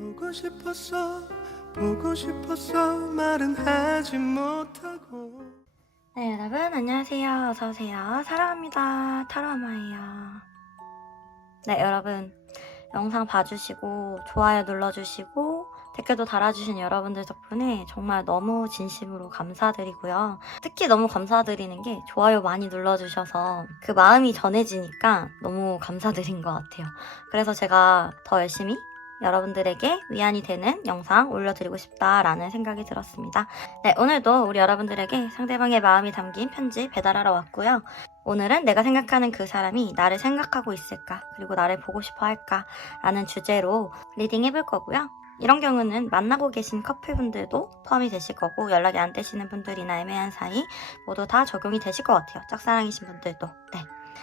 보고 싶었어 보고 싶었어 말은 하지 못하고. 네, 여러분 안녕하세요. 어서오세요. 사랑합니다. 타로아마예요. 네, 여러분 영상 봐주시고 좋아요 눌러주시고 댓글도 달아주신 여러분들 덕분에 정말 너무 진심으로 감사드리고요. 특히 너무 감사드리는 게 좋아요 많이 눌러주셔서 그 마음이 전해지니까 너무 감사드린 것 같아요. 그래서 제가 더 열심히 여러분들에게 위안이 되는 영상 올려드리고 싶다라는 생각이 들었습니다. 네, 오늘도 우리 여러분들에게 상대방의 마음이 담긴 편지 배달하러 왔고요. 오늘은 내가 생각하는 그 사람이 나를 생각하고 있을까, 그리고 나를 보고 싶어 할까 라는 주제로 리딩 해볼 거고요. 이런 경우는 만나고 계신 커플분들도 포함이 되실 거고, 연락이 안 되시는 분들이나 애매한 사이 모두 다 적용이 되실 것 같아요. 짝사랑이신 분들도. 네,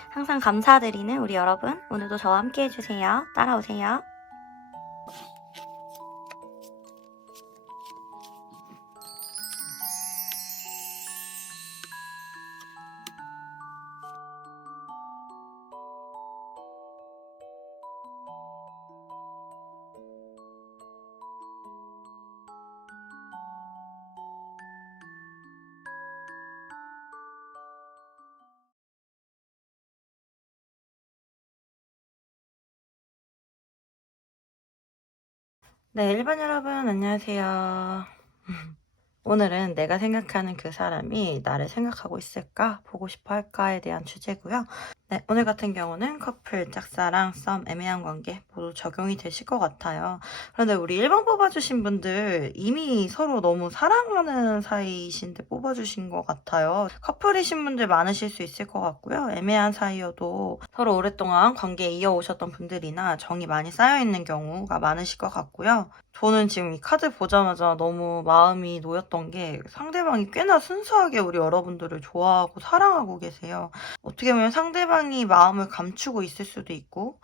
항상 감사드리는 우리 여러분, 오늘도 저와 함께 해주세요. 따라오세요. 네, 1번 여러분 안녕하세요. 오늘은 내가 생각하는 그 사람이 나를 생각하고 있을까, 보고 싶어 할까에 대한 주제고요. 네, 오늘 같은 경우는 커플, 짝사랑, 썸, 애매한 관계 모두 적용이 되실 것 같아요. 그런데 우리 1번 뽑아주신 분들 이미 서로 너무 사랑하는 사이이신데 뽑아주신 것 같아요. 커플이신 분들 많으실 수 있을 것 같고요. 애매한 사이여도 서로 오랫동안 관계 이어오셨던 분들이나 정이 많이 쌓여있는 경우가 많으실 것 같고요. 저는 지금 이 카드 보자마자 너무 마음이 놓였던 게, 상대방이 꽤나 순수하게 우리 여러분들을 좋아하고 사랑하고 계세요. 어떻게 보면 상대방이 마음을 감추고 있을 수도 있고,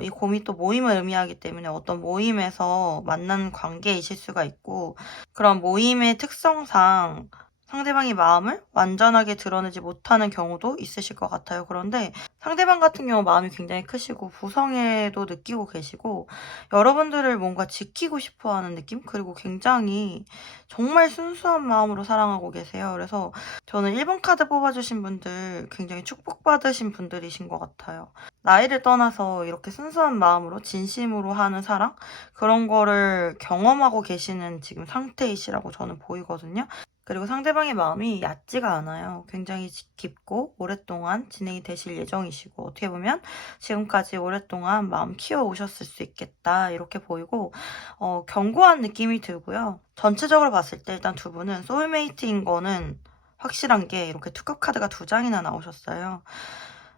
이 곰이 또 모임을 의미하기 때문에 어떤 모임에서 만난 관계이실 수가 있고, 그런 모임의 특성상 상대방이 마음을 완전하게 드러내지 못하는 경우도 있으실 것 같아요. 그런데 상대방 같은 경우 마음이 굉장히 크시고 부성애도 느끼고 계시고, 여러분들을 뭔가 지키고 싶어 하는 느낌? 그리고 굉장히 정말 순수한 마음으로 사랑하고 계세요. 그래서 저는 1번 카드 뽑아주신 분들 굉장히 축복받으신 분들이신 것 같아요. 나이를 떠나서 이렇게 순수한 마음으로 진심으로 하는 사랑? 그런 거를 경험하고 계시는 지금 상태이시라고 저는 보이거든요. 그리고 상대방의 마음이 얕지가 않아요. 굉장히 깊고 오랫동안 진행이 되실 예정이시고, 어떻게 보면 지금까지 오랫동안 마음 키워오셨을 수 있겠다 이렇게 보이고, 견고한 느낌이 들고요. 전체적으로 봤을 때 일단 두 분은 소울메이트인 거는 확실한 게, 이렇게 투컵 카드가 2장이나 나오셨어요.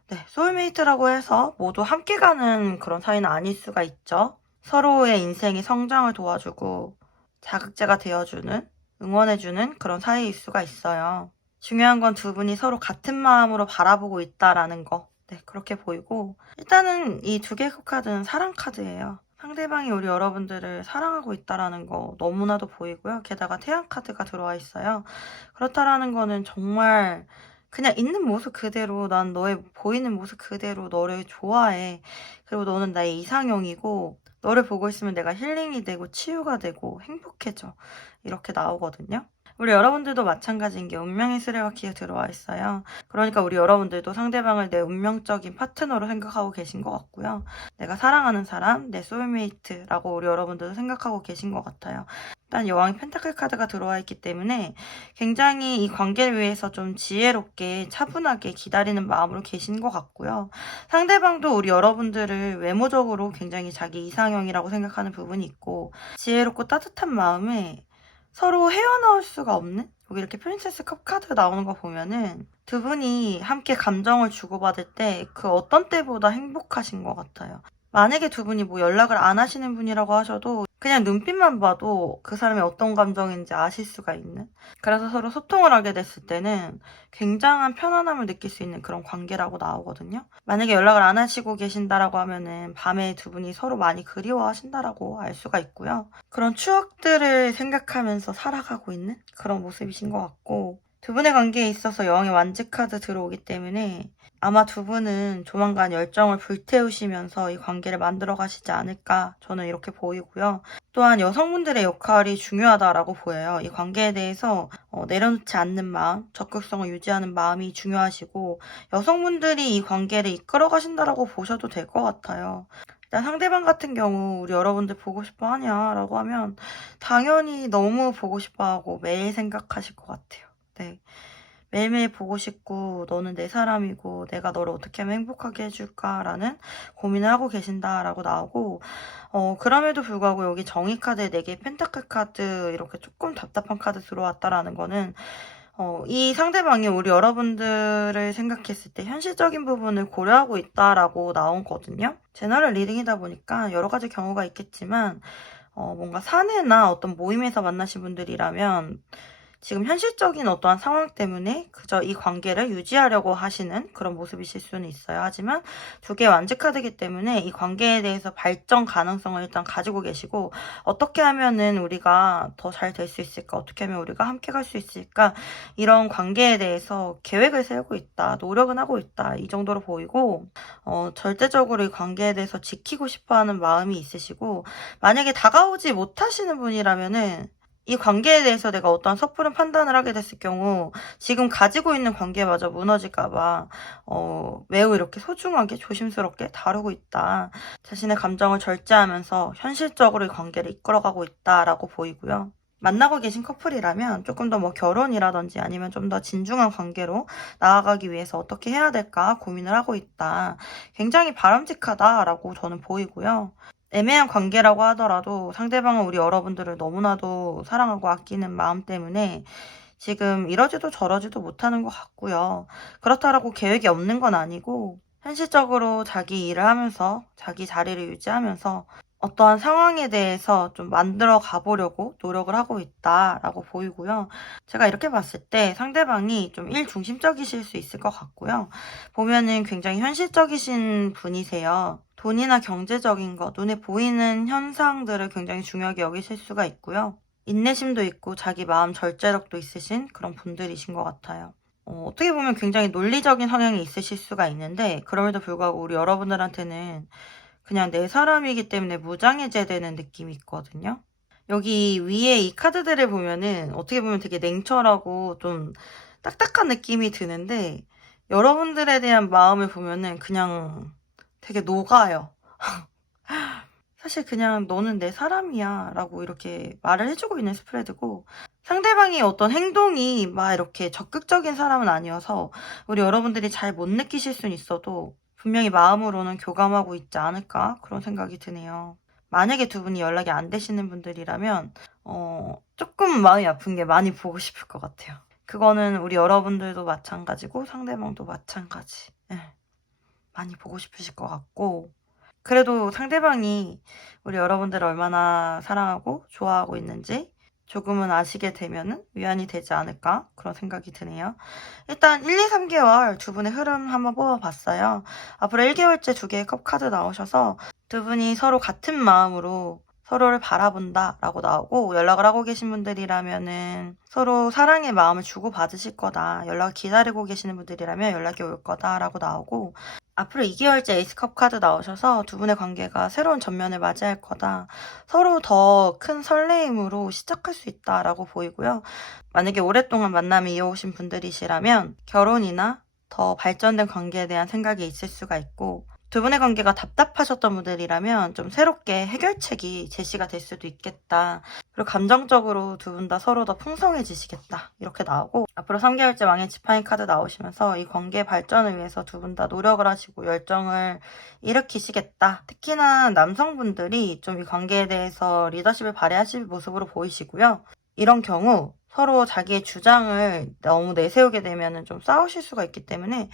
네, 소울메이트라고 해서 모두 함께 가는 그런 사이는 아닐 수가 있죠. 서로의 인생의 성장을 도와주고 자극제가 되어주는, 응원해주는 그런 사이일 수가 있어요. 중요한 건 두 분이 서로 같은 마음으로 바라보고 있다라는 거. 네, 그렇게 보이고, 일단은 이 두 개의 카드는 사랑 카드예요. 상대방이 우리 여러분들을 사랑하고 있다라는 거 너무나도 보이고요. 게다가 태양 카드가 들어와 있어요. 그렇다라는 거는 정말 그냥 있는 모습 그대로, 난 너의 보이는 모습 그대로 너를 좋아해. 그리고 너는 나의 이상형이고, 너를 보고 있으면 내가 힐링이 되고 치유가 되고 행복해져. 이렇게 나오거든요. 우리 여러분들도 마찬가지인 게 운명의 수레바퀴가 들어와 있어요. 그러니까 우리 여러분들도 상대방을 내 운명적인 파트너로 생각하고 계신 것 같고요. 내가 사랑하는 사람, 내 소울메이트라고 우리 여러분들도 생각하고 계신 것 같아요. 일단 여왕의 펜타클 카드가 들어와 있기 때문에 굉장히 이 관계를 위해서 좀 지혜롭게 차분하게 기다리는 마음으로 계신 것 같고요. 상대방도 우리 여러분들을 외모적으로 굉장히 자기 이상형이라고 생각하는 부분이 있고, 지혜롭고 따뜻한 마음에 서로 헤어나올 수가 없는, 여기 이렇게 프린세스 컵 카드가 나오는 거 보면은 두 분이 함께 감정을 주고받을 때 그 어떤 때보다 행복하신 것 같아요. 만약에 두 분이 뭐 연락을 안 하시는 분이라고 하셔도 그냥 눈빛만 봐도 그 사람이 어떤 감정인지 아실 수가 있는, 그래서 서로 소통을 하게 됐을 때는 굉장한 편안함을 느낄 수 있는 그런 관계라고 나오거든요. 만약에 연락을 안 하시고 계신다라고 하면은 밤에 두 분이 서로 많이 그리워하신다라고 알 수가 있고요. 그런 추억들을 생각하면서 살아가고 있는 그런 모습이신 것 같고, 두 분의 관계에 있어서 여왕의 완지카드 들어오기 때문에 아마 두 분은 조만간 열정을 불태우시면서 이 관계를 만들어 가시지 않을까 저는 이렇게 보이고요. 또한 여성분들의 역할이 중요하다라고 보여요. 이 관계에 대해서 내려놓지 않는 마음, 적극성을 유지하는 마음이 중요하시고 여성분들이 이 관계를 이끌어 가신다라고 보셔도 될 것 같아요. 일단 상대방 같은 경우 우리 여러분들 보고 싶어 하냐라고 하면 당연히 너무 보고 싶어 하고 매일 생각하실 것 같아요. 네. 매일매일 보고 싶고 너는 내 사람이고 내가 너를 어떻게 하면 행복하게 해줄까라는 고민을 하고 계신다라고 나오고 그럼에도 불구하고 여기 정의 카드 4개 펜타클 카드 이렇게 조금 답답한 카드 들어왔다라는 거는 이 상대방이 우리 여러분들을 생각했을 때 현실적인 부분을 고려하고 있다라고 나오거든요. 제너럴 리딩이다 보니까 여러 가지 경우가 있겠지만 뭔가 사내나 어떤 모임에서 만나신 분들이라면 지금 현실적인 어떠한 상황 때문에 그저 이 관계를 유지하려고 하시는 그런 모습이실 수는 있어요. 하지만 두 개의 완지카드이기 때문에 이 관계에 대해서 발전 가능성을 일단 가지고 계시고 어떻게 하면은 우리가 더 잘 될 수 있을까? 어떻게 하면 우리가 함께 갈 수 있을까? 이런 관계에 대해서 계획을 세우고 있다. 노력은 하고 있다. 이 정도로 보이고 절대적으로 이 관계에 대해서 지키고 싶어하는 마음이 있으시고 만약에 다가오지 못하시는 분이라면은 이 관계에 대해서 내가 어떠한 섣부른 판단을 하게 됐을 경우 지금 가지고 있는 관계마저 무너질까 봐 매우 이렇게 소중하게 조심스럽게 다루고 있다. 자신의 감정을 절제하면서 현실적으로 이 관계를 이끌어가고 있다라고 보이고요. 만나고 계신 커플이라면 조금 더 뭐 결혼이라든지 아니면 좀 더 진중한 관계로 나아가기 위해서 어떻게 해야 될까 고민을 하고 있다. 굉장히 바람직하다라고 저는 보이고요. 애매한 관계라고 하더라도 상대방은 우리 여러분들을 너무나도 사랑하고 아끼는 마음 때문에 지금 이러지도 저러지도 못하는 것 같고요. 그렇다라고 계획이 없는 건 아니고 현실적으로 자기 일을 하면서 자기 자리를 유지하면서 어떠한 상황에 대해서 좀 만들어 가보려고 노력을 하고 있다라고 보이고요. 제가 이렇게 봤을 때 상대방이 좀 일중심적이실 수 있을 것 같고요. 보면은 굉장히 현실적이신 분이세요. 돈이나 경제적인 것, 눈에 보이는 현상들을 굉장히 중요하게 여기실 수가 있고요. 인내심도 있고 자기 마음 절제력도 있으신 그런 분들이신 것 같아요. 어떻게 보면 굉장히 논리적인 성향이 있으실 수가 있는데 그럼에도 불구하고 우리 여러분들한테는 그냥 내 사람이기 때문에 무장해제되는 느낌이 있거든요. 여기 위에 이 카드들을 보면은 어떻게 보면 되게 냉철하고 좀 딱딱한 느낌이 드는데 여러분들에 대한 마음을 보면은 그냥 되게 녹아요. 사실 그냥 너는 내 사람이야 라고 이렇게 말을 해주고 있는 스프레드고 상대방이 어떤 행동이 막 이렇게 적극적인 사람은 아니어서 우리 여러분들이 잘 못 느끼실 수는 있어도 분명히 마음으로는 교감하고 있지 않을까 그런 생각이 드네요. 만약에 두 분이 연락이 안 되시는 분들이라면 조금 마음이 아픈 게 많이 보고 싶을 것 같아요. 그거는 우리 여러분들도 마찬가지고 상대방도 마찬가지. 네. 많이 보고 싶으실 것 같고 그래도 상대방이 우리 여러분들을 얼마나 사랑하고 좋아하고 있는지 조금은 아시게 되면은 위안이 되지 않을까 그런 생각이 드네요. 일단 1, 2, 3개월 두 분의 흐름 한번 뽑아봤어요. 앞으로 1개월째 2개의 컵 카드 나오셔서 두 분이 서로 같은 마음으로 서로를 바라본다 라고 나오고 연락을 하고 계신 분들이라면은 서로 사랑의 마음을 주고받으실 거다. 연락을 기다리고 계시는 분들이라면 연락이 올 거다 라고 나오고 앞으로 2개월째 에이스컵 카드 나오셔서 두 분의 관계가 새로운 전면을 맞이할 거다. 서로 더 큰 설레임으로 시작할 수 있다라고 보이고요. 만약에 오랫동안 만남을 이어오신 분들이시라면 결혼이나 더 발전된 관계에 대한 생각이 있을 수가 있고 두 분의 관계가 답답하셨던 분들이라면 좀 새롭게 해결책이 제시가 될 수도 있겠다. 그리고 감정적으로 두 분 다 서로 더 풍성해지시겠다. 이렇게 나오고 앞으로 3개월째 왕의 지팡이 카드 나오시면서 이 관계 발전을 위해서 두 분 다 노력을 하시고 열정을 일으키시겠다. 특히나 남성분들이 좀 이 관계에 대해서 리더십을 발휘하실 모습으로 보이시고요. 이런 경우 서로 자기의 주장을 너무 내세우게 되면 좀 싸우실 수가 있기 때문에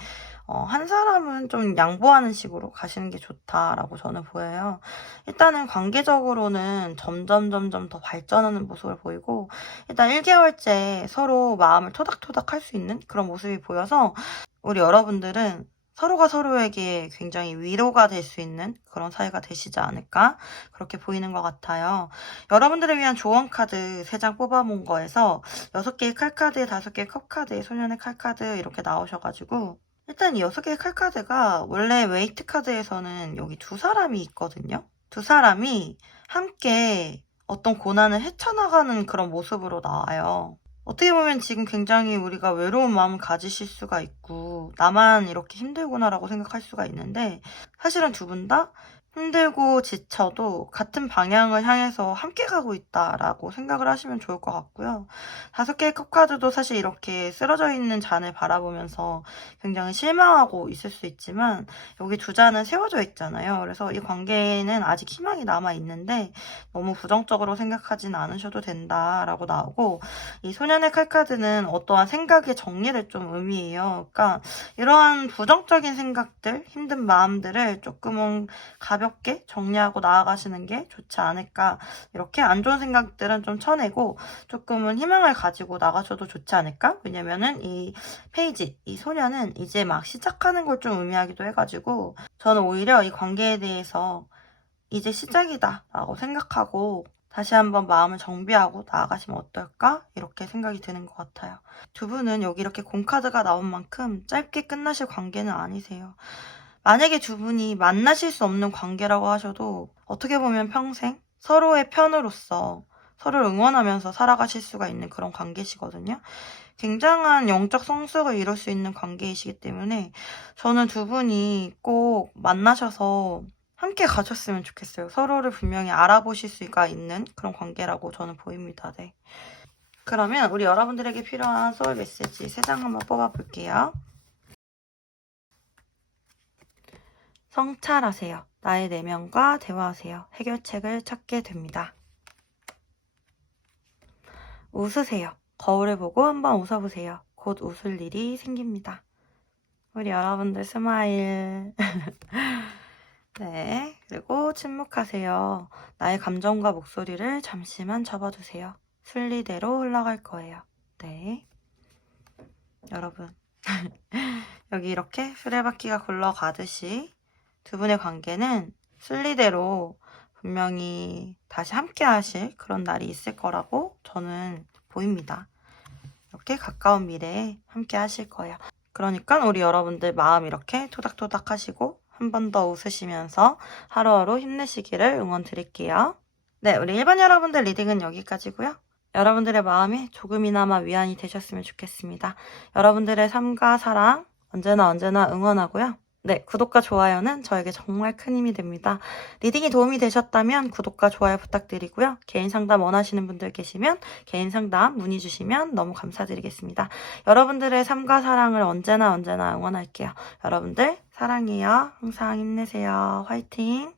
한 사람은 좀 양보하는 식으로 가시는 게 좋다라고 저는 보여요. 일단은 관계적으로는 점점 더 발전하는 모습을 보이고 일단 1개월째 서로 마음을 토닥토닥 할 수 있는 그런 모습이 보여서 우리 여러분들은 서로가 서로에게 굉장히 위로가 될 수 있는 그런 사이가 되시지 않을까? 그렇게 보이는 것 같아요. 여러분들을 위한 조언 카드 3장 뽑아본 거에서 6개의 칼카드, 5개의 컵카드, 소년의 칼카드 이렇게 나오셔가지고 일단 이 6개의 칼카드가 원래 웨이트 카드에서는 여기 2사람이 있거든요. 2사람이 함께 어떤 고난을 헤쳐나가는 그런 모습으로 나와요. 어떻게 보면 지금 굉장히 우리가 외로운 마음을 가지실 수가 있고 나만 이렇게 힘들구나라고 생각할 수가 있는데 사실은 두 분 다 힘들고 지쳐도 같은 방향을 향해서 함께 가고 있다라고 생각을 하시면 좋을 것 같고요. 5개의 컵카드도 사실 이렇게 쓰러져 있는 잔을 바라보면서 굉장히 실망하고 있을 수 있지만 여기 2잔은 세워져 있잖아요. 그래서 이 관계에는 아직 희망이 남아있는데 너무 부정적으로 생각하진 않으셔도 된다라고 나오고 이 소년의 칼카드는 어떠한 생각의 정리를 좀 의미해요. 그러니까 이러한 부정적인 생각들, 힘든 마음들을 조금은 가볍게 정리하고 나아가시는 게 좋지 않을까. 이렇게 안 좋은 생각들은 좀 쳐내고 조금은 희망을 가지고 나가셔도 좋지 않을까. 왜냐면은 이 페이지, 이 소년은 이제 막 시작하는 걸 좀 의미하기도 해가지고 저는 오히려 이 관계에 대해서 이제 시작이다 라고 생각하고 다시 한번 마음을 정비하고 나아가시면 어떨까? 이렇게 생각이 드는 것 같아요. 두 분은 여기 이렇게 공카드가 나온 만큼 짧게 끝나실 관계는 아니세요. 만약에 두 분이 만나실 수 없는 관계라고 하셔도 어떻게 보면 평생 서로의 편으로서 서로를 응원하면서 살아가실 수가 있는 그런 관계시거든요. 굉장한 영적 성숙을 이룰 수 있는 관계이시기 때문에 저는 두 분이 꼭 만나셔서 함께 가셨으면 좋겠어요. 서로를 분명히 알아보실 수가 있는 그런 관계라고 저는 보입니다. 네. 그러면 우리 여러분들에게 필요한 소울 메시지 3장 한번 뽑아볼게요. 성찰하세요. 나의 내면과 대화하세요. 해결책을 찾게 됩니다. 웃으세요. 거울을 보고 한번 웃어보세요. 곧 웃을 일이 생깁니다. 우리 여러분들 스마일. 네. 그리고 침묵하세요. 나의 감정과 목소리를 잠시만 접어두세요. 순리대로 흘러갈 거예요. 네. 여러분. 여기 이렇게 수레바퀴가 굴러가듯이 두 분의 관계는 순리대로 분명히 다시 함께 하실 그런 날이 있을 거라고 저는 보입니다. 이렇게 가까운 미래에 함께 하실 거예요. 그러니까 우리 여러분들 마음 이렇게 토닥토닥 하시고 한 번 더 웃으시면서 하루하루 힘내시기를 응원 드릴게요. 네, 우리 일반 여러분들 리딩은 여기까지고요. 여러분들의 마음이 조금이나마 위안이 되셨으면 좋겠습니다. 여러분들의 삶과 사랑 언제나 응원하고요. 네, 구독과 좋아요는 저에게 정말 큰 힘이 됩니다. 리딩이 도움이 되셨다면 구독과 좋아요 부탁드리고요. 개인 상담 원하시는 분들 계시면 개인 상담 문의 주시면 너무 감사드리겠습니다. 여러분들의 삶과 사랑을 언제나 응원할게요. 여러분들 사랑해요. 항상 힘내세요. 화이팅!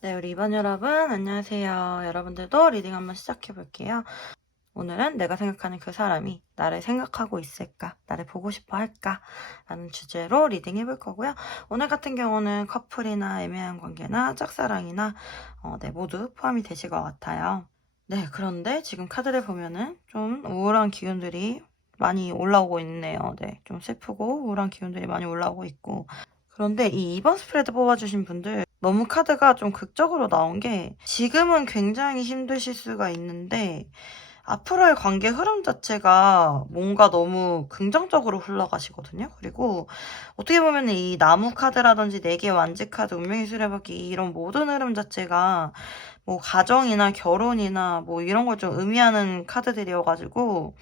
네, 우리 이번 여러분 안녕하세요. 여러분들도 리딩 한번 시작해 볼게요. 오늘은 내가 생각하는 그 사람이 나를 생각하고 있을까? 나를 보고 싶어 할까? 라는 주제로 리딩 해볼 거고요. 오늘 같은 경우는 커플이나 애매한 관계나 짝사랑이나 네, 모두 포함이 되실 것 같아요. 네, 그런데 지금 카드를 보면은 좀 우울한 기운들이 많이 올라오고 있네요. 네, 좀 슬프고 우울한 기운들이 많이 올라오고 있고. 그런데 이 2번 스프레드 뽑아주신 분들 너무 카드가 좀 극적으로 나온 게 지금은 굉장히 힘드실 수가 있는데 앞으로의 관계 흐름 자체가 뭔가 너무 긍정적으로 흘러가시거든요. 그리고 어떻게 보면 이 나무 카드라든지 4개 완지 카드, 운명의 수레바퀴 이런 모든 흐름 자체가 뭐 가정이나 결혼이나 뭐 이런 걸 좀 의미하는 카드들이어가지고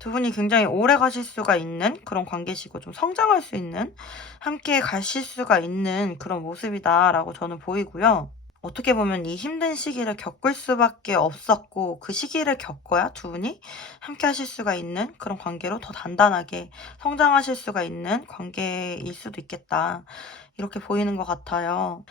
두 분이 굉장히 오래 가실 수가 있는 그런 관계시고 좀 성장할 수 있는 함께 가실 수가 있는 그런 모습이다라고 저는 보이고요. 어떻게 보면 이 힘든 시기를 겪을 수밖에 없었고 그 시기를 겪어야 두 분이 함께 하실 수가 있는 그런 관계로 더 단단하게 성장하실 수가 있는 관계일 수도 있겠다. 이렇게 보이는 것 같아요.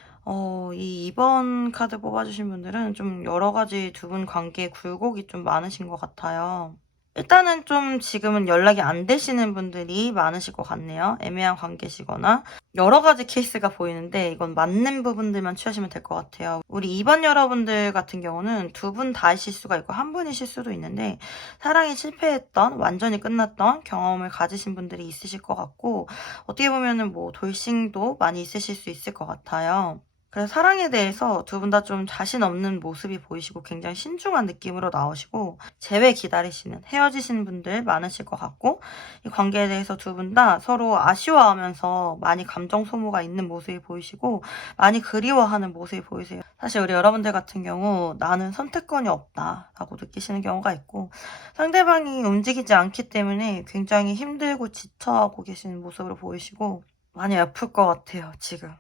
이 2번 카드 뽑아주신 분들은 좀 여러 가지 두 분 관계에 굴곡이 좀 많으신 것 같아요. 일단은 좀 지금은 연락이 안 되시는 분들이 많으실 것 같네요. 애매한 관계시거나 여러 가지 케이스가 보이는데 이건 맞는 부분들만 취하시면 될 것 같아요. 우리 2번 여러분들 같은 경우는 두 분 다이실 수가 있고 한 분이실 수도 있는데 사랑이 실패했던 완전히 끝났던 경험을 가지신 분들이 있으실 것 같고 어떻게 보면은 뭐 돌싱도 많이 있으실 수 있을 것 같아요. 그래서 사랑에 대해서 두 분 다 좀 자신 없는 모습이 보이시고 굉장히 신중한 느낌으로 나오시고 재회 기다리시는 헤어지시는 분들 많으실 것 같고 이 관계에 대해서 두 분 다 서로 아쉬워하면서 많이 감정 소모가 있는 모습이 보이시고 많이 그리워하는 모습이 보이세요. 사실 우리 여러분들 같은 경우 나는 선택권이 없다라고 느끼시는 경우가 있고 상대방이 움직이지 않기 때문에 굉장히 힘들고 지쳐하고 계시는 모습으로 보이시고 많이 아플 것 같아요, 지금.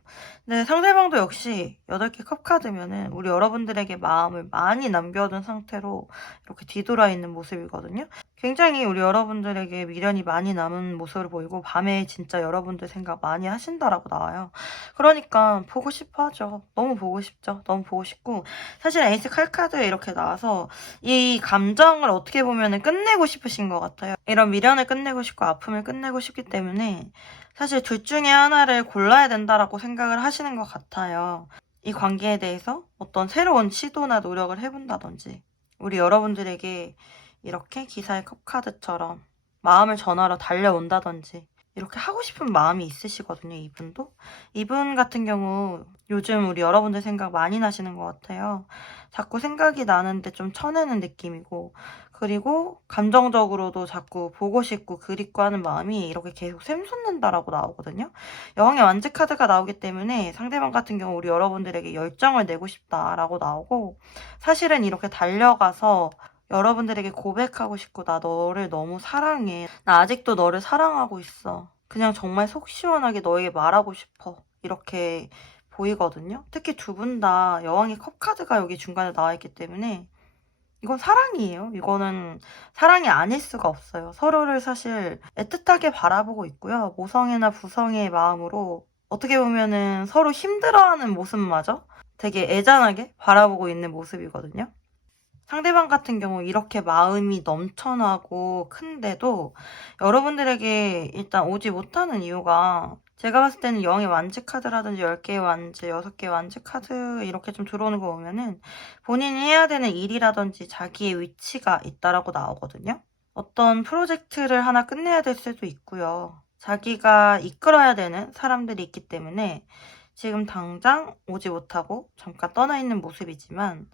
근데 상대방도 역시 8개 컵카드면은 우리 여러분들에게 마음을 많이 남겨둔 상태로 이렇게 뒤돌아 있는 모습이거든요. 굉장히 우리 여러분들에게 미련이 많이 남은 모습을 보이고 밤에 진짜 여러분들 생각 많이 하신다라고 나와요. 그러니까 보고 싶어 하죠. 너무 보고 싶죠. 너무 보고 싶고 사실 에이스 칼카드에 이렇게 나와서 이 감정을 어떻게 보면은 끝내고 싶으신 것 같아요. 이런 미련을 끝내고 싶고 아픔을 끝내고 싶기 때문에 사실 둘 중에 하나를 골라야 된다라고 생각을 하시는 것 같아요. 이 관계에 대해서 어떤 새로운 시도나 노력을 해본다든지 우리 여러분들에게 이렇게 기사의 컵카드처럼 마음을 전하러 달려온다든지 이렇게 하고 싶은 마음이 있으시거든요, 이분도. 이분 같은 경우 요즘 우리 여러분들 생각 많이 나시는 것 같아요. 자꾸 생각이 나는데 좀 쳐내는 느낌이고 그리고 감정적으로도 자꾸 보고 싶고 그립고 하는 마음이 이렇게 계속 샘솟는다라고 나오거든요. 여왕의 완즈 카드가 나오기 때문에 상대방 같은 경우 우리 여러분들에게 열정을 내고 싶다라고 나오고 사실은 이렇게 달려가서 여러분들에게 고백하고 싶고 나 너를 너무 사랑해. 나 아직도 너를 사랑하고 있어. 그냥 정말 속 시원하게 너에게 말하고 싶어. 이렇게 보이거든요. 특히 두 분 다 여왕의 컵 카드가 여기 중간에 나와 있기 때문에 이건 사랑이에요. 이거는 사랑이 아닐 수가 없어요. 서로를 사실 애틋하게 바라보고 있고요. 모성애나 부성애의 마음으로 어떻게 보면은 서로 힘들어하는 모습마저 되게 애잔하게 바라보고 있는 모습이거든요. 상대방 같은 경우 이렇게 마음이 넘쳐나고 큰데도 여러분들에게 일단 오지 못하는 이유가 제가 봤을 때는 0의 완즈 카드라든지 10개의 완즈, 6개의 완즈 카드 이렇게 좀 들어오는 거 보면은 본인이 해야 되는 일이라든지 자기의 위치가 있다라고 나오거든요. 어떤 프로젝트를 하나 끝내야 될 수도 있고요. 자기가 이끌어야 되는 사람들이 있기 때문에 지금 당장 오지 못하고 잠깐 떠나 있는 모습이지만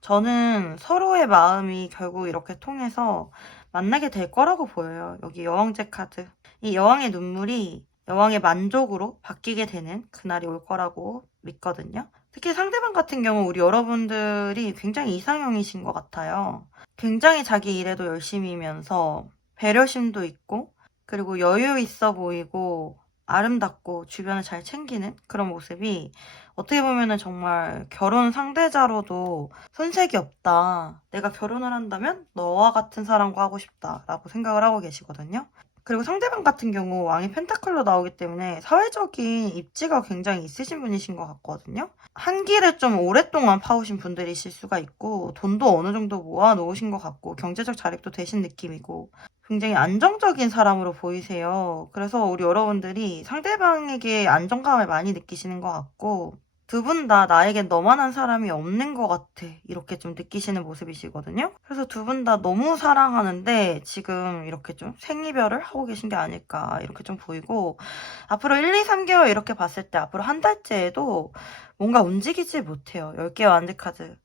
저는 서로의 마음이 결국 이렇게 통해서 만나게 될 거라고 보여요. 여기 여왕제 카드. 이 여왕의 눈물이 여왕의 만족으로 바뀌게 되는 그날이 올 거라고 믿거든요. 특히 상대방 같은 경우 우리 여러분들이 굉장히 이상형이신 것 같아요. 굉장히 자기 일에도 열심히면서 배려심도 있고 그리고 여유 있어 보이고 아름답고 주변을 잘 챙기는 그런 모습이 어떻게 보면은 정말 결혼 상대자로도 손색이 없다. 내가 결혼을 한다면 너와 같은 사람과 하고 싶다라고 생각을 하고 계시거든요. 그리고 상대방 같은 경우 왕이 펜타클로 나오기 때문에 사회적인 입지가 굉장히 있으신 분이신 것 같거든요. 한 길을 좀 오랫동안 파오신 분들이실 수가 있고 돈도 어느 정도 모아 놓으신 것 같고 경제적 자립도 되신 느낌이고 굉장히 안정적인 사람으로 보이세요. 그래서 우리 여러분들이 상대방에게 안정감을 많이 느끼시는 것 같고 두 분 다 나에겐 너만한 사람이 없는 것 같아 이렇게 좀 느끼시는 모습이시거든요. 그래서 두 분 다 너무 사랑하는데 지금 이렇게 좀 생이별을 하고 계신 게 아닐까 이렇게 좀 보이고 앞으로 1, 2, 3개월 이렇게 봤을 때 앞으로 한 달째에도 뭔가 움직이지 못해요. 10개 완드카드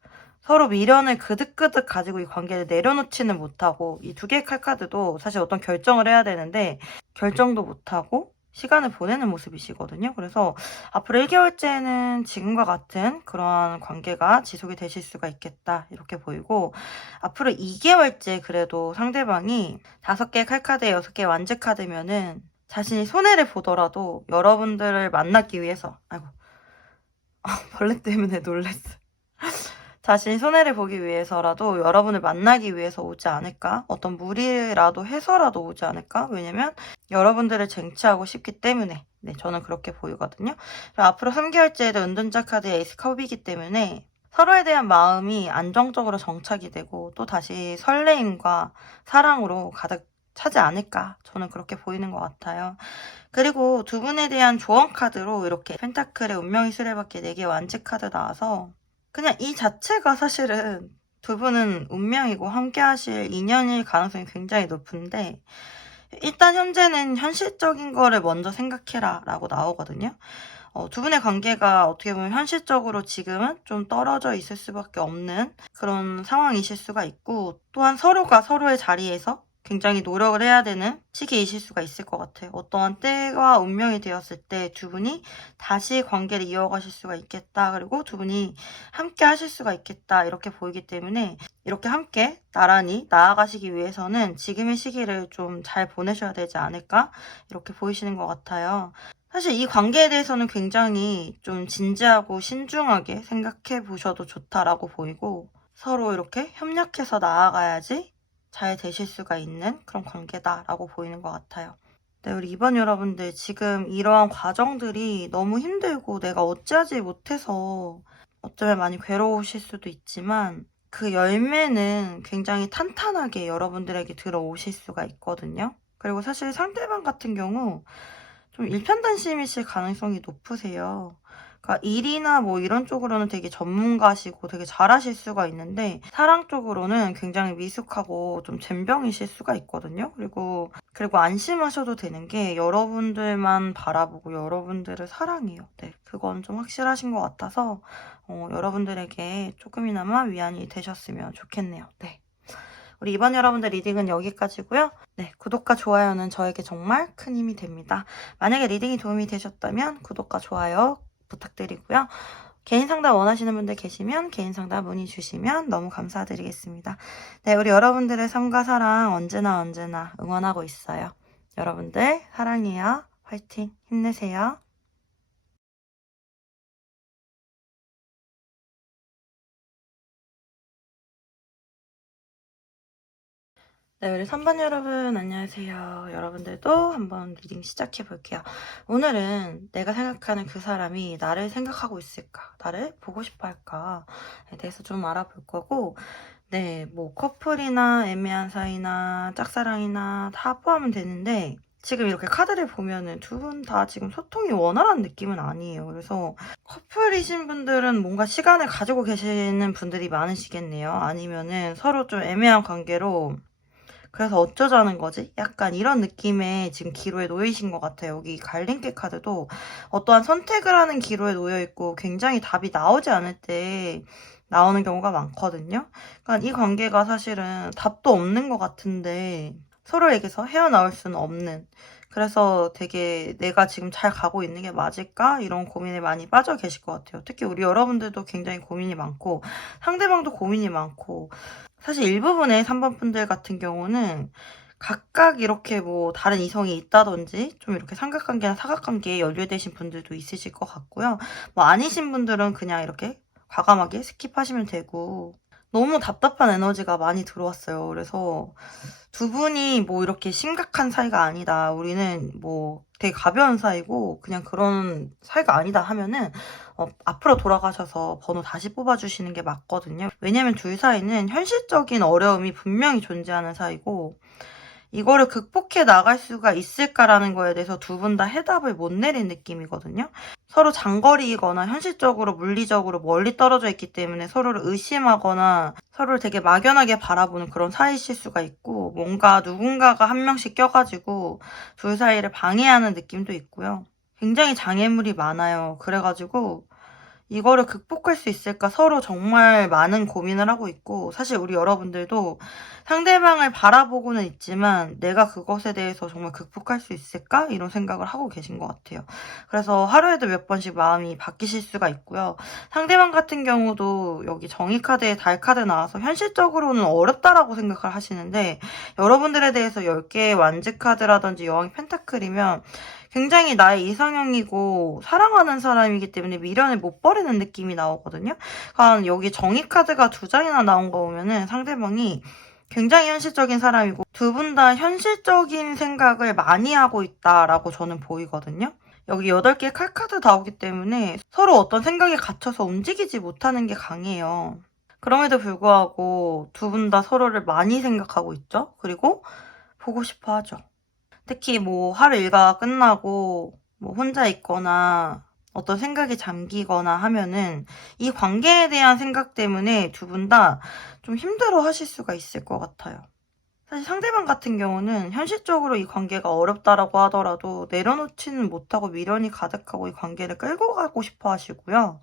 서로 미련을 그득그득 가지고 이 관계를 내려놓지는 못하고 이 2개의 칼카드도 사실 어떤 결정을 해야 되는데 결정도 못하고 시간을 보내는 모습이시거든요. 그래서 앞으로 1개월째는 지금과 같은 그런 관계가 지속이 되실 수가 있겠다 이렇게 보이고 앞으로 2개월째 그래도 상대방이 5개의 칼카드에 6개의 완즈 카드면은 자신이 손해를 보더라도 여러분들을 만나기 위해서 아이고 벌레 때문에 놀랬어. 자신이 손해를 보기 위해서라도 여러분을 만나기 위해서 오지 않을까? 어떤 무리라도 해서라도 오지 않을까? 왜냐면 여러분들을 쟁취하고 싶기 때문에 네, 저는 그렇게 보이거든요. 앞으로 3개월째에도 은둔자 카드 에이스 컵이기 때문에 서로에 대한 마음이 안정적으로 정착이 되고 또 다시 설레임과 사랑으로 가득 차지 않을까 저는 그렇게 보이는 것 같아요. 그리고 두 분에 대한 조언 카드로 이렇게 펜타클의 운명의 수레바퀴 4개 완지 카드 나와서 그냥 이 자체가 사실은 두 분은 운명이고 함께 하실 인연일 가능성이 굉장히 높은데 일단 현재는 현실적인 거를 먼저 생각해라 라고 나오거든요. 두 분의 관계가 어떻게 보면 현실적으로 지금은 좀 떨어져 있을 수밖에 없는 그런 상황이실 수가 있고 또한 서로가 서로의 자리에서 굉장히 노력을 해야 되는 시기이실 수가 있을 것 같아요. 어떠한 때와 운명이 되었을 때 두 분이 다시 관계를 이어가실 수가 있겠다. 그리고 두 분이 함께 하실 수가 있겠다. 이렇게 보이기 때문에 이렇게 함께 나란히 나아가시기 위해서는 지금의 시기를 좀 잘 보내셔야 되지 않을까? 이렇게 보이시는 것 같아요. 사실 이 관계에 대해서는 굉장히 좀 진지하고 신중하게 생각해 보셔도 좋다라고 보이고 서로 이렇게 협력해서 나아가야지 잘 되실 수가 있는 그런 관계다라고 보이는 것 같아요. 네, 우리 이번 여러분들 지금 이러한 과정들이 너무 힘들고 내가 어찌하지 못해서 어쩌면 많이 괴로우실 수도 있지만 그 열매는 굉장히 탄탄하게 여러분들에게 들어오실 수가 있거든요. 그리고 사실 상대방 같은 경우 좀 일편단심이실 가능성이 높으세요. 그러니까 일이나 뭐 이런 쪽으로는 되게 전문가시고 되게 잘하실 수가 있는데 사랑 쪽으로는 굉장히 미숙하고 좀 젬병이실 수가 있거든요. 그리고 안심하셔도 되는 게 여러분들만 바라보고 여러분들을 사랑해요. 네, 그건 좀 확실하신 것 같아서 여러분들에게 조금이나마 위안이 되셨으면 좋겠네요. 네. 우리 이번 여러분들 리딩은 여기까지고요. 네, 구독과 좋아요는 저에게 정말 큰 힘이 됩니다. 만약에 리딩이 도움이 되셨다면 구독과 좋아요 부탁드리고요. 개인 상담 원하시는 분들 계시면 개인 상담 문의 주시면 너무 감사드리겠습니다. 네, 우리 여러분들의 삶과 사랑 언제나 응원하고 있어요. 여러분들 사랑해요. 화이팅! 힘내세요. 네, 우리 3번 여러분 안녕하세요. 여러분들도 한번 리딩 시작해 볼게요. 오늘은 내가 생각하는 그 사람이 나를 생각하고 있을까? 나를 보고 싶어 할까에 대해서 좀 알아볼 거고 네, 뭐 커플이나 애매한 사이나 짝사랑이나 다 포함은 되는데 지금 이렇게 카드를 보면은 두 분 다 지금 소통이 원활한 느낌은 아니에요. 그래서 커플이신 분들은 뭔가 시간을 가지고 계시는 분들이 많으시겠네요. 아니면은 서로 좀 애매한 관계로 그래서 어쩌자는 거지? 약간 이런 느낌의 지금 기로에 놓이신 것 같아요. 여기 갈림길 카드도 어떠한 선택을 하는 기로에 놓여있고 굉장히 답이 나오지 않을 때 나오는 경우가 많거든요. 그러니까 이 관계가 사실은 답도 없는 것 같은데 서로에게서 헤어나올 수는 없는 그래서 되게 내가 지금 잘 가고 있는 게 맞을까? 이런 고민에 많이 빠져 계실 것 같아요. 특히 우리 여러분들도 굉장히 고민이 많고 상대방도 고민이 많고 사실 일부분의 3번 분들 같은 경우는 각각 이렇게 뭐 다른 이성이 있다든지 좀 이렇게 삼각관계나 사각관계에 연루되신 분들도 있으실 것 같고요. 뭐 아니신 분들은 그냥 이렇게 과감하게 스킵하시면 되고 너무 답답한 에너지가 많이 들어왔어요. 그래서 두 분이 뭐 이렇게 심각한 사이가 아니다. 우리는 뭐 되게 가벼운 사이고 그냥 그런 사이가 아니다 하면은 앞으로 돌아가셔서 번호 다시 뽑아주시는 게 맞거든요. 왜냐면 둘 사이는 현실적인 어려움이 분명히 존재하는 사이고 이거를 극복해 나갈 수가 있을까라는 거에 대해서 두 분 다 해답을 못 내린 느낌이거든요. 서로 장거리이거나 현실적으로 물리적으로 멀리 떨어져 있기 때문에 서로를 의심하거나 서로를 되게 막연하게 바라보는 그런 사이실 수가 있고 뭔가 누군가가 한 명씩 껴가지고 둘 사이를 방해하는 느낌도 있고요. 굉장히 장애물이 많아요. 그래가지고 이거를 극복할 수 있을까 서로 정말 많은 고민을 하고 있고 사실 우리 여러분들도 상대방을 바라보고는 있지만 내가 그것에 대해서 정말 극복할 수 있을까? 이런 생각을 하고 계신 것 같아요. 그래서 하루에도 몇 번씩 마음이 바뀌실 수가 있고요. 상대방 같은 경우도 여기 정의 카드에 달 카드 나와서 현실적으로는 어렵다라고 생각을 하시는데 여러분들에 대해서 10개의 완즈 카드라든지 여왕의 펜타클이면 굉장히 나의 이상형이고 사랑하는 사람이기 때문에 미련을 못 버리는 느낌이 나오거든요. 그러니까 여기 정의 카드가 2장이나 나온 거 보면은 상대방이 굉장히 현실적인 사람이고 두 분 다 현실적인 생각을 많이 하고 있다라고 저는 보이거든요. 여기 8개의 칼카드 나오기 때문에 서로 어떤 생각에 갇혀서 움직이지 못하는 게 강해요. 그럼에도 불구하고 두 분 다 서로를 많이 생각하고 있죠. 그리고 보고 싶어 하죠. 특히 뭐 하루 일과가 끝나고 뭐 혼자 있거나 어떤 생각에 잠기거나 하면은 이 관계에 대한 생각 때문에 두 분 다 좀 힘들어 하실 수가 있을 것 같아요. 사실 상대방 같은 경우는 현실적으로 이 관계가 어렵다라고 하더라도 내려놓지는 못하고 미련이 가득하고 이 관계를 끌고 가고 싶어 하시고요.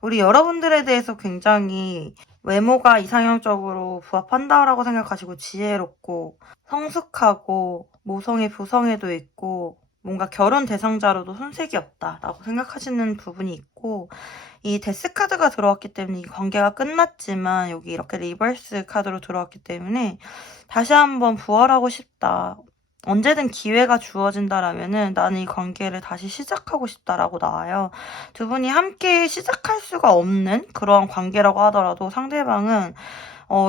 우리 여러분들에 대해서 굉장히 외모가 이상형적으로 부합한다라고 생각하시고 지혜롭고 성숙하고 모성애 부성애도 있고 뭔가 결혼 대상자로도 손색이 없다라고 생각하시는 부분이 있고 이 데스 카드가 들어왔기 때문에 이 관계가 끝났지만 여기 이렇게 리버스 카드로 들어왔기 때문에 다시 한번 부활하고 싶다. 언제든 기회가 주어진다라면은 나는 이 관계를 다시 시작하고 싶다라고 나와요. 두 분이 함께 시작할 수가 없는 그러한 관계라고 하더라도 상대방은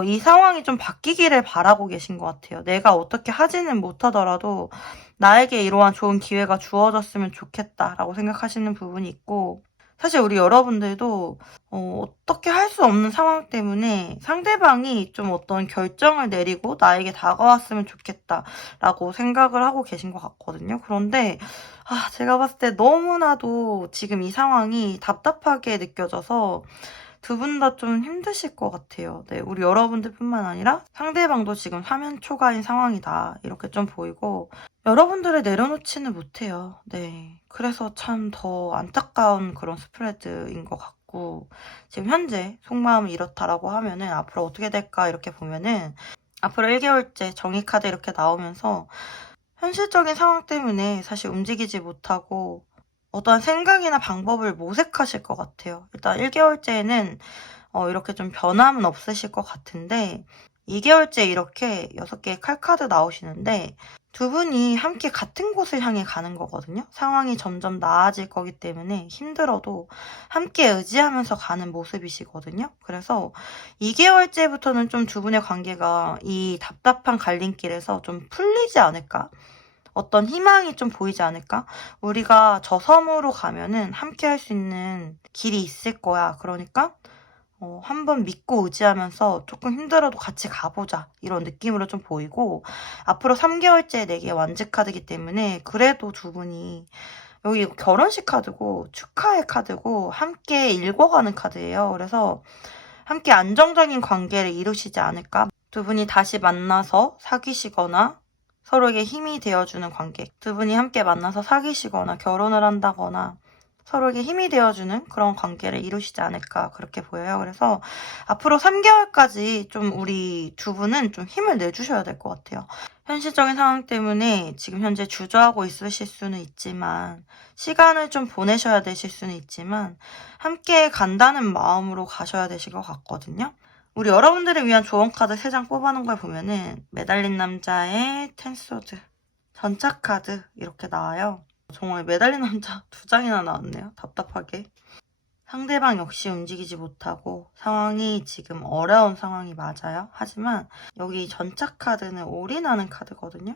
이 상황이 좀 바뀌기를 바라고 계신 것 같아요. 내가 어떻게 하지는 못하더라도 나에게 이러한 좋은 기회가 주어졌으면 좋겠다라고 생각하시는 부분이 있고 사실 우리 여러분들도 어떻게 할 수 없는 상황 때문에 상대방이 좀 어떤 결정을 내리고 나에게 다가왔으면 좋겠다라고 생각을 하고 계신 것 같거든요. 그런데 제가 봤을 때 너무나도 지금 이 상황이 답답하게 느껴져서 두 분 다 좀 힘드실 것 같아요. 네, 우리 여러분들뿐만 아니라 상대방도 지금 화면 초과인 상황이다. 이렇게 좀 보이고 여러분들을 내려놓지는 못해요. 네, 그래서 참 더 안타까운 그런 스프레드인 것 같고 지금 현재 속마음이 이렇다라고 하면은 앞으로 어떻게 될까 이렇게 보면은 앞으로 1개월째 정의 카드 이렇게 나오면서 현실적인 상황 때문에 사실 움직이지 못하고 어떠한 생각이나 방법을 모색하실 것 같아요. 일단 1개월째에는 이렇게 좀 변함은 없으실 것 같은데 2개월째 이렇게 6개의 칼카드 나오시는데 두 분이 함께 같은 곳을 향해 가는 거거든요. 상황이 점점 나아질 거기 때문에 힘들어도 함께 의지하면서 가는 모습이시거든요. 그래서 2개월째부터는 좀 두 분의 관계가 이 답답한 갈림길에서 좀 풀리지 않을까? 어떤 희망이 좀 보이지 않을까? 우리가 저 섬으로 가면은 함께 할 수 있는 길이 있을 거야. 그러니까 한번 믿고 의지하면서 조금 힘들어도 같이 가보자. 이런 느낌으로 좀 보이고 앞으로 3개월째 내게 완즈 카드이기 때문에 그래도 두 분이 여기 결혼식 카드고 축하의 카드고 함께 읽어가는 카드예요. 그래서 함께 안정적인 관계를 이루시지 않을까? 두 분이 다시 만나서 사귀시거나 서로에게 힘이 되어주는 관계. 두 분이 함께 만나서 사귀시거나 결혼을 한다거나 서로에게 힘이 되어주는 그런 관계를 이루시지 않을까 그렇게 보여요. 그래서 앞으로 3개월까지 좀 우리 두 분은 좀 힘을 내주셔야 될 것 같아요. 현실적인 상황 때문에 지금 현재 주저하고 있으실 수는 있지만 시간을 좀 보내셔야 되실 수는 있지만 함께 간다는 마음으로 가셔야 되실 것 같거든요. 우리 여러분들을 위한 조언 카드 3장 뽑아놓은 걸 보면은 매달린 남자의 텐소드, 전차 카드 이렇게 나와요. 정말 매달린 남자 2장이나 나왔네요. 답답하게. 상대방 역시 움직이지 못하고 상황이 지금 어려운 상황이 맞아요. 하지만 여기 전차 카드는 올인하는 카드거든요.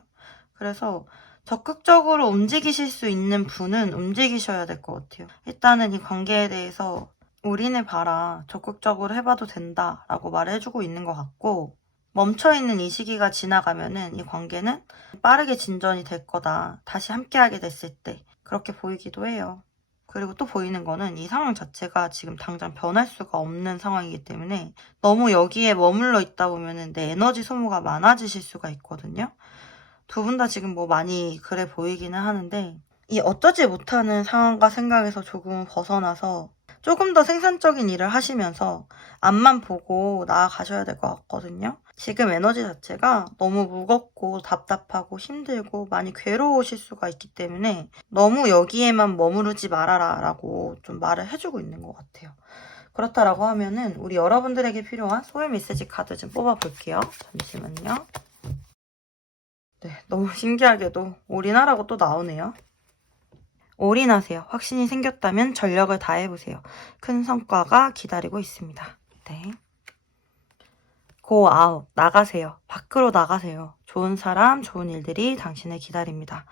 그래서 적극적으로 움직이실 수 있는 분은 움직이셔야 될 것 같아요. 일단은 이 관계에 대해서 올인해봐라. 적극적으로 해봐도 된다라고 말을 해주고 있는 것 같고 멈춰있는 이 시기가 지나가면은 이 관계는 빠르게 진전이 될 거다. 다시 함께하게 됐을 때 그렇게 보이기도 해요. 그리고 또 보이는 거는 이 상황 자체가 지금 당장 변할 수가 없는 상황이기 때문에 너무 여기에 머물러 있다 보면은 내 에너지 소모가 많아지실 수가 있거든요. 두 분 다 지금 뭐 많이 그래 보이기는 하는데 이 어쩌지 못하는 상황과 생각에서 조금 벗어나서 조금 더 생산적인 일을 하시면서 앞만 보고 나아가셔야 될 것 같거든요. 지금 에너지 자체가 너무 무겁고 답답하고 힘들고 많이 괴로우실 수가 있기 때문에 너무 여기에만 머무르지 말아라 라고 좀 말을 해주고 있는 것 같아요. 그렇다라고 하면은 우리 여러분들에게 필요한 소울 메시지 카드 좀 뽑아볼게요. 잠시만요. 네, 너무 신기하게도 올인하라고 또 나오네요. 올인하세요. 확신이 생겼다면 전력을 다해보세요. 큰 성과가 기다리고 있습니다. 네. 고 아웃. 나가세요. 밖으로 나가세요. 좋은 사람, 좋은 일들이 당신을 기다립니다.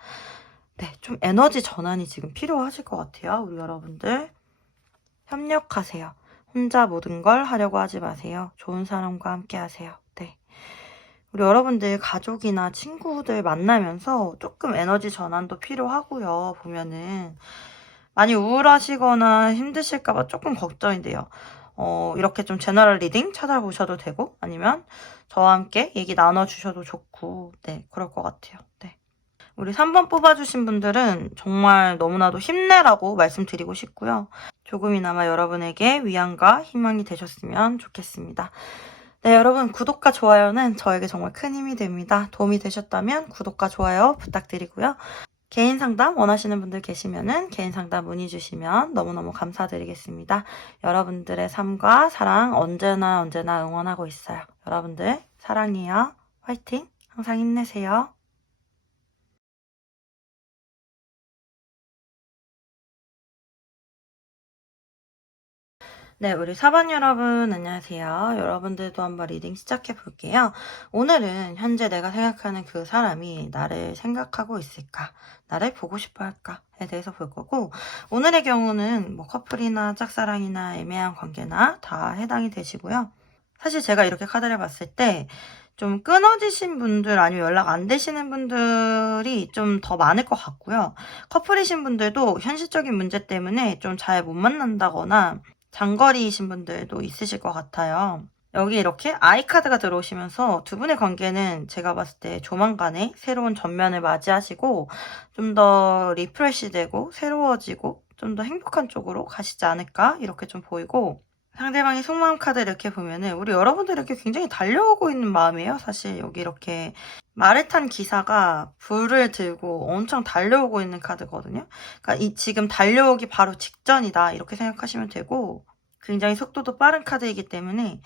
네, 좀 에너지 전환이 지금 필요하실 것 같아요. 우리 여러분들. 협력하세요. 혼자 모든 걸 하려고 하지 마세요. 좋은 사람과 함께 하세요. 네. 우리 여러분들 가족이나 친구들 만나면서 조금 에너지 전환도 필요하고요. 보면은 많이 우울하시거나 힘드실까봐 조금 걱정이 돼요. 이렇게 좀 제너럴 리딩 찾아보셔도 되고 아니면 저와 함께 얘기 나눠주셔도 좋고 네, 그럴 것 같아요. 네. 우리 3번 뽑아주신 분들은 정말 너무나도 힘내라고 말씀드리고 싶고요. 조금이나마 여러분에게 위안과 희망이 되셨으면 좋겠습니다. 네, 여러분 구독과 좋아요는 저에게 정말 큰 힘이 됩니다. 도움이 되셨다면 구독과 좋아요 부탁드리고요. 개인 상담 원하시는 분들 계시면은 개인 상담 문의 주시면 너무너무 감사드리겠습니다. 여러분들의 삶과 사랑 언제나 응원하고 있어요. 여러분들 사랑해요. 화이팅! 항상 힘내세요. 네, 우리 사반 여러분 안녕하세요. 여러분들도 한번 리딩 시작해 볼게요. 오늘은 현재 내가 생각하는 그 사람이 나를 생각하고 있을까? 나를 보고 싶어 할까에 대해서 볼 거고, 오늘의 경우는 뭐 커플이나 짝사랑이나 애매한 관계나 다 해당이 되시고요. 사실 제가 이렇게 카드를 봤을 때 좀 끊어지신 분들 아니면 연락 안 되시는 분들이 좀 더 많을 것 같고요. 커플이신 분들도 현실적인 문제 때문에 좀 잘 못 만난다거나 장거리이신 분들도 있으실 것 같아요. 여기 이렇게 아이 카드가 들어오시면서 두 분의 관계는 제가 봤을 때 조만간에 새로운 전면을 맞이하시고 좀 더 리프레시되고 새로워지고 좀 더 행복한 쪽으로 가시지 않을까 이렇게 좀 보이고, 상대방의 속마음 카드 이렇게 보면은 우리 여러분들에게 굉장히 달려오고 있는 마음이에요. 사실 여기 이렇게 말을 탄 기사가 불을 들고 엄청 달려오고 있는 카드거든요. 그러니까 지금 달려오기 바로 직전이다 이렇게 생각하시면 되고, 굉장히 속도도 빠른 카드이기 때문에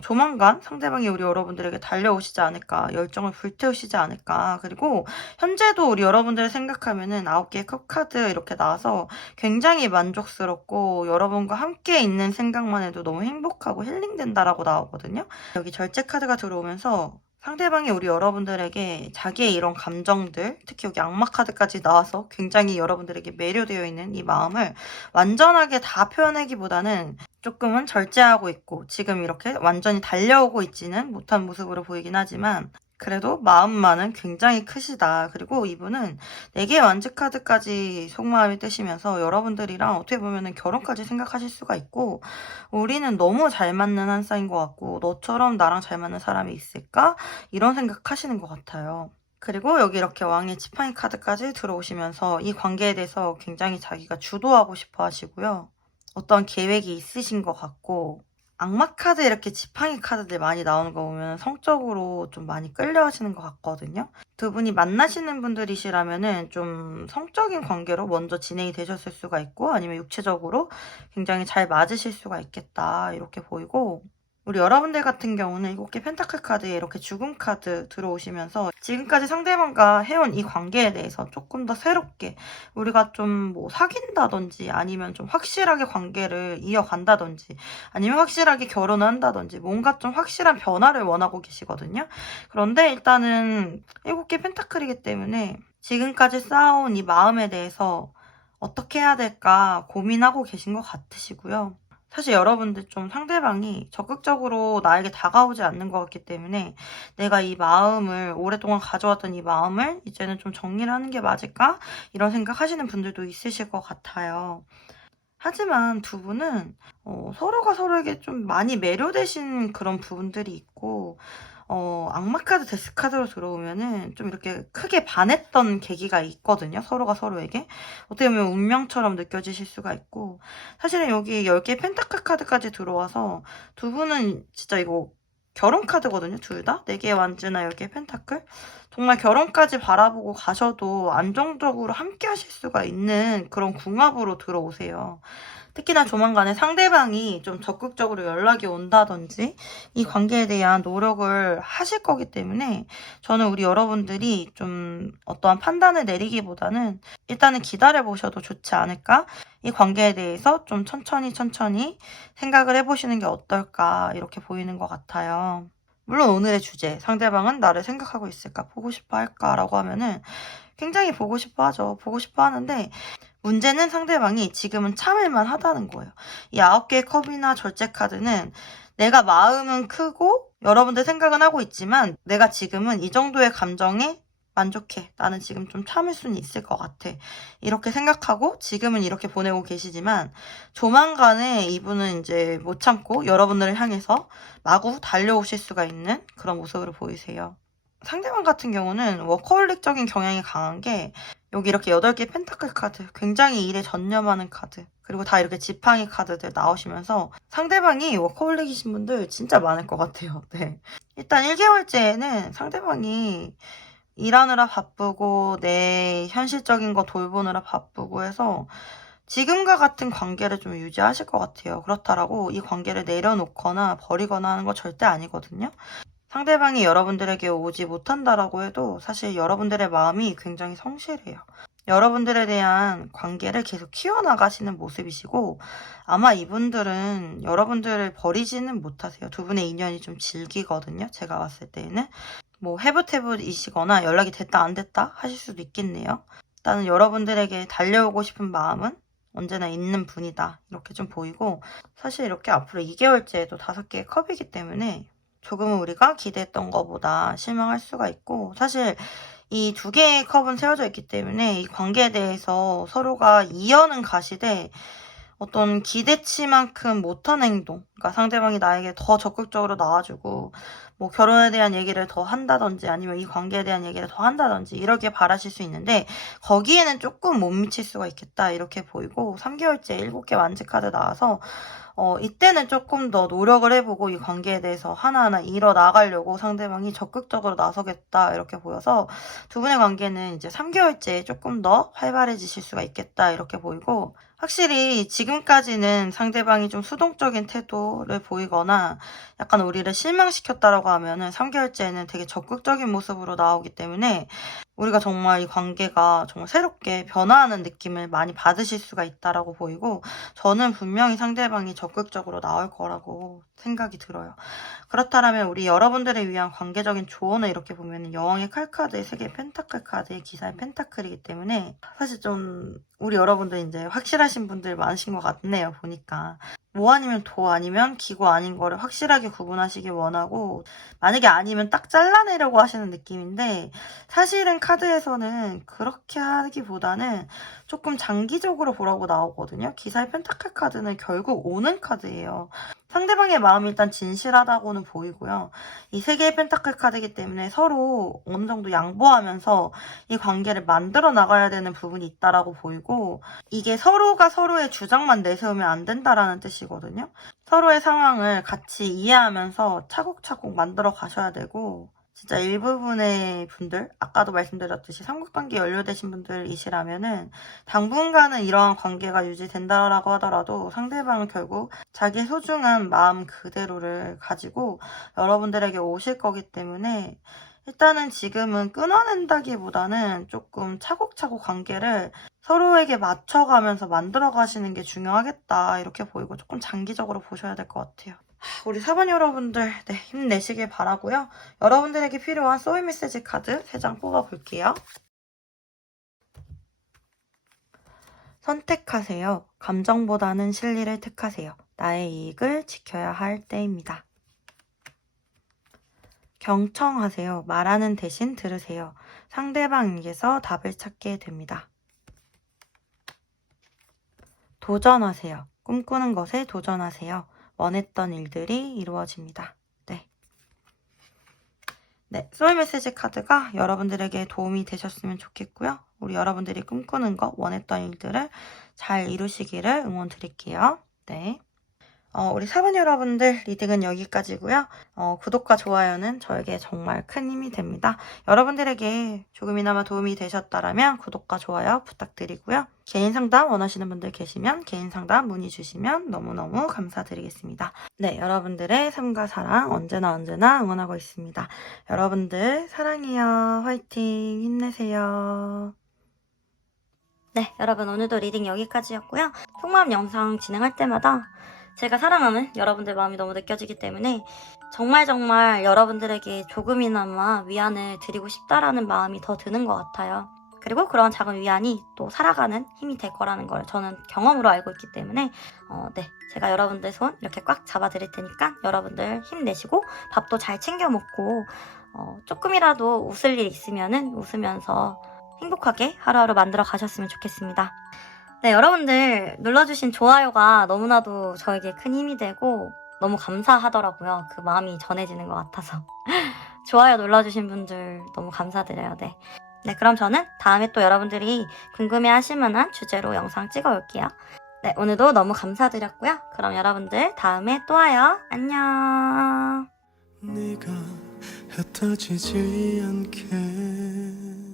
조만간 상대방이 우리 여러분들에게 달려오시지 않을까, 열정을 불태우시지 않을까. 그리고 현재도 우리 여러분들을 생각하면은 9개의 컵 카드 이렇게 나와서 굉장히 만족스럽고 여러분과 함께 있는 생각만 해도 너무 행복하고 힐링된다라고 나오거든요. 여기 절제 카드가 들어오면서 상대방이 우리 여러분들에게 자기의 이런 감정들, 특히 여기 악마 카드까지 나와서 굉장히 여러분들에게 매료되어 있는 이 마음을 완전하게 다 표현하기보다는 조금은 절제하고 있고 지금 이렇게 완전히 달려오고 있지는 못한 모습으로 보이긴 하지만 그래도 마음만은 굉장히 크시다. 그리고 이분은 4개의 완즈 카드까지 속마음이 뜨시면서 여러분들이랑 어떻게 보면 결혼까지 생각하실 수가 있고, 우리는 너무 잘 맞는 한 쌍인 것 같고 너처럼 나랑 잘 맞는 사람이 있을까? 이런 생각하시는 것 같아요. 그리고 여기 이렇게 왕의 지팡이 카드까지 들어오시면서 이 관계에 대해서 굉장히 자기가 주도하고 싶어 하시고요. 어떤 계획이 있으신 것 같고, 악마 카드 이렇게 지팡이 카드들 많이 나오는 거 보면 성적으로 좀 많이 끌려 하시는 것 같거든요. 두 분이 만나시는 분들이시라면은 좀 성적인 관계로 먼저 진행이 되셨을 수가 있고 아니면 육체적으로 굉장히 잘 맞으실 수가 있겠다 이렇게 보이고, 우리 여러분들 같은 경우는 7개 펜타클 카드에 이렇게 죽음 카드 들어오시면서 지금까지 상대방과 해온 이 관계에 대해서 조금 더 새롭게 우리가 좀 뭐 사귄다든지 아니면 좀 확실하게 관계를 이어간다든지 아니면 확실하게 결혼을 한다든지 뭔가 좀 확실한 변화를 원하고 계시거든요. 그런데 일단은 7개 펜타클이기 때문에 지금까지 쌓아온 이 마음에 대해서 어떻게 해야 될까 고민하고 계신 것 같으시고요. 사실 여러분들 좀 상대방이 적극적으로 나에게 다가오지 않는 것 같기 때문에 내가 이 마음을 오랫동안 가져왔던 이 마음을 이제는 좀 정리를 하는 게 맞을까? 이런 생각 하시는 분들도 있으실 것 같아요. 하지만 두 분은 서로가 서로에게 좀 많이 매료되신 그런 부분들이 있고, 악마 카드, 데스 카드로 들어오면은 좀 이렇게 크게 반했던 계기가 있거든요. 서로가 서로에게. 어떻게 보면 운명처럼 느껴지실 수가 있고, 사실은 여기 10개 펜타클 카드까지 들어와서 두 분은 진짜 이거 결혼 카드거든요. 둘 다. 4개의 완즈나 10개의 펜타클. 정말 결혼까지 바라보고 가셔도 안정적으로 함께 하실 수가 있는 그런 궁합으로 들어오세요. 특히나 조만간에 상대방이 좀 적극적으로 연락이 온다든지 이 관계에 대한 노력을 하실 거기 때문에 저는 우리 여러분들이 좀 어떠한 판단을 내리기보다는 일단은 기다려 보셔도 좋지 않을까? 이 관계에 대해서 좀 천천히 생각을 해보시는 게 어떨까 이렇게 보이는 것 같아요. 물론 오늘의 주제, 상대방은 나를 생각하고 있을까, 보고 싶어 할까 라고 하면은 굉장히 보고 싶어 하죠. 보고 싶어 하는데 문제는 상대방이 지금은 참을만 하다는 거예요. 이 9개의 컵이나 절제 카드는 내가 마음은 크고 여러분들 생각은 하고 있지만 내가 지금은 이 정도의 감정에 만족해. 나는 지금 좀 참을 수는 있을 것 같아. 이렇게 생각하고 지금은 이렇게 보내고 계시지만 조만간에 이분은 이제 못 참고 여러분들을 향해서 마구 달려오실 수가 있는 그런 모습으로 보이세요. 상대방 같은 경우는 워커홀릭적인 경향이 강한 게 여기 이렇게 8개 펜타클 카드, 굉장히 일에 전념하는 카드, 그리고 다 이렇게 지팡이 카드들 나오시면서 상대방이 워커홀릭이신 분들 진짜 많을 것 같아요. 네. 일단 1개월째에는 상대방이 일하느라 바쁘고 내 현실적인 거 돌보느라 바쁘고 해서 지금과 같은 관계를 좀 유지하실 것 같아요. 그렇다라고 이 관계를 내려놓거나 버리거나 하는 거 절대 아니거든요. 상대방이 여러분들에게 오지 못한다라고 해도 사실 여러분들의 마음이 굉장히 성실해요. 여러분들에 대한 관계를 계속 키워나가시는 모습이시고 아마 이분들은 여러분들을 버리지는 못하세요. 두 분의 인연이 좀 질기거든요. 제가 봤을 때는. 뭐 해붓해붓이시거나 연락이 됐다 안 됐다 하실 수도 있겠네요. 일단은 여러분들에게 달려오고 싶은 마음은 언제나 있는 분이다. 이렇게 좀 보이고 사실 이렇게 앞으로 2개월째에도 5개의 컵이기 때문에 조금은 우리가 기대했던 것보다 실망할 수가 있고 사실 이 2개의 컵은 세워져 있기 때문에 이 관계에 대해서 서로가 이어는 가시되 어떤 기대치만큼 못한 행동, 그러니까 상대방이 나에게 더 적극적으로 나와주고 뭐 결혼에 대한 얘기를 더 한다든지 아니면 이 관계에 대한 얘기를 더 한다든지 이렇게 바라실 수 있는데 거기에는 조금 못 미칠 수가 있겠다 이렇게 보이고 3개월째 7개 완지 카드 나와서 이때는 조금 더 노력을 해보고 이 관계에 대해서 하나하나 이뤄나가려고 상대방이 적극적으로 나서겠다 이렇게 보여서 두 분의 관계는 이제 3개월째에 조금 더 활발해지실 수가 있겠다 이렇게 보이고 확실히 지금까지는 상대방이 좀 수동적인 태도를 보이거나 약간 우리를 실망시켰다라고 하면은 3개월째에는 되게 적극적인 모습으로 나오기 때문에 우리가 정말 이 관계가 정말 새롭게 변화하는 느낌을 많이 받으실 수가 있다라고 보이고 저는 분명히 상대방이 적극적으로 나올 거라고 생각이 들어요. 그렇다면 우리 여러분들을 위한 관계적인 조언을 이렇게 보면 여왕의 칼카드의 3개 펜타클 카드의 기사의 펜타클이기 때문에 사실 좀 우리 여러분들 이제 확실하신 분들 많으신 것 같네요. 보니까. 뭐 아니면 도 아니면 기고 아닌 거를 확실하게 구분하시길 원하고 만약에 아니면 딱 잘라내려고 하시는 느낌인데 사실은 카드에서는 그렇게 하기보다는 조금 장기적으로 보라고 나오거든요. 기사의 펜타클 카드는 결국 오는 카드예요. 상대방의 마음이 일단 진실하다고는 보이고요. 이 3개의 펜타클 카드이기 때문에 서로 어느 정도 양보하면서 이 관계를 만들어 나가야 되는 부분이 있다라고 보이고 이게 서로가 서로의 주장만 내세우면 안 된다라는 뜻이거든요. 서로의 상황을 같이 이해하면서 차곡차곡 만들어 가셔야 되고 진짜 일부분의 분들, 아까도 말씀드렸듯이 삼각관계 연료되신 분들이시라면은 당분간은 이러한 관계가 유지된다라고 하더라도 상대방은 결국 자기 소중한 마음 그대로를 가지고 여러분들에게 오실 거기 때문에 일단은 지금은 끊어낸다기보다는 조금 차곡차곡 관계를 서로에게 맞춰가면서 만들어 가시는 게 중요하겠다 이렇게 보이고 조금 장기적으로 보셔야 될 것 같아요. 우리 사번 여러분들 네, 힘내시길 바라고요. 여러분들에게 필요한 소울 메시지 카드 3장 뽑아볼게요. 선택하세요. 감정보다는 실리를 택하세요. 나의 이익을 지켜야 할 때입니다. 경청하세요. 말하는 대신 들으세요. 상대방에게서 답을 찾게 됩니다. 도전하세요. 꿈꾸는 것에 도전하세요. 원했던 일들이 이루어집니다. 네, 소울 메시지 카드가 여러분들에게 도움이 되셨으면 좋겠고요. 우리 여러분들이 꿈꾸는 것, 원했던 일들을 잘 이루시기를 응원 드릴게요. 네. 우리 사분 여러분들 리딩은 여기까지고요. 구독과 좋아요는 저에게 정말 큰 힘이 됩니다. 여러분들에게 조금이나마 도움이 되셨다면 구독과 좋아요 부탁드리고요. 개인 상담 원하시는 분들 계시면 개인 상담 문의 주시면 너무너무 감사드리겠습니다. 네, 여러분들의 삶과 사랑 언제나 응원하고 있습니다. 여러분들 사랑해요. 화이팅 힘내세요. 네, 여러분 오늘도 리딩 여기까지였고요. 속마음 영상 진행할 때마다 제가 사랑하는 여러분들 마음이 너무 느껴지기 때문에 정말 여러분들에게 조금이나마 위안을 드리고 싶다라는 마음이 더 드는 것 같아요. 그리고 그런 작은 위안이 또 살아가는 힘이 될 거라는 걸 저는 경험으로 알고 있기 때문에 네, 제가 여러분들 손 이렇게 꽉 잡아드릴 테니까 여러분들 힘내시고 밥도 잘 챙겨 먹고 조금이라도 웃을 일 있으면은 웃으면서 행복하게 하루하루 만들어 가셨으면 좋겠습니다. 네, 여러분들 눌러주신 좋아요가 너무나도 저에게 큰 힘이 되고 너무 감사하더라고요. 그 마음이 전해지는 것 같아서. 좋아요 눌러주신 분들 너무 감사드려요. 네, 그럼 저는 다음에 또 여러분들이 궁금해하실 만한 주제로 영상 찍어 올게요. 네, 오늘도 너무 감사드렸고요. 그럼 여러분들 다음에 또 와요. 안녕. 네가 흩어지지 않게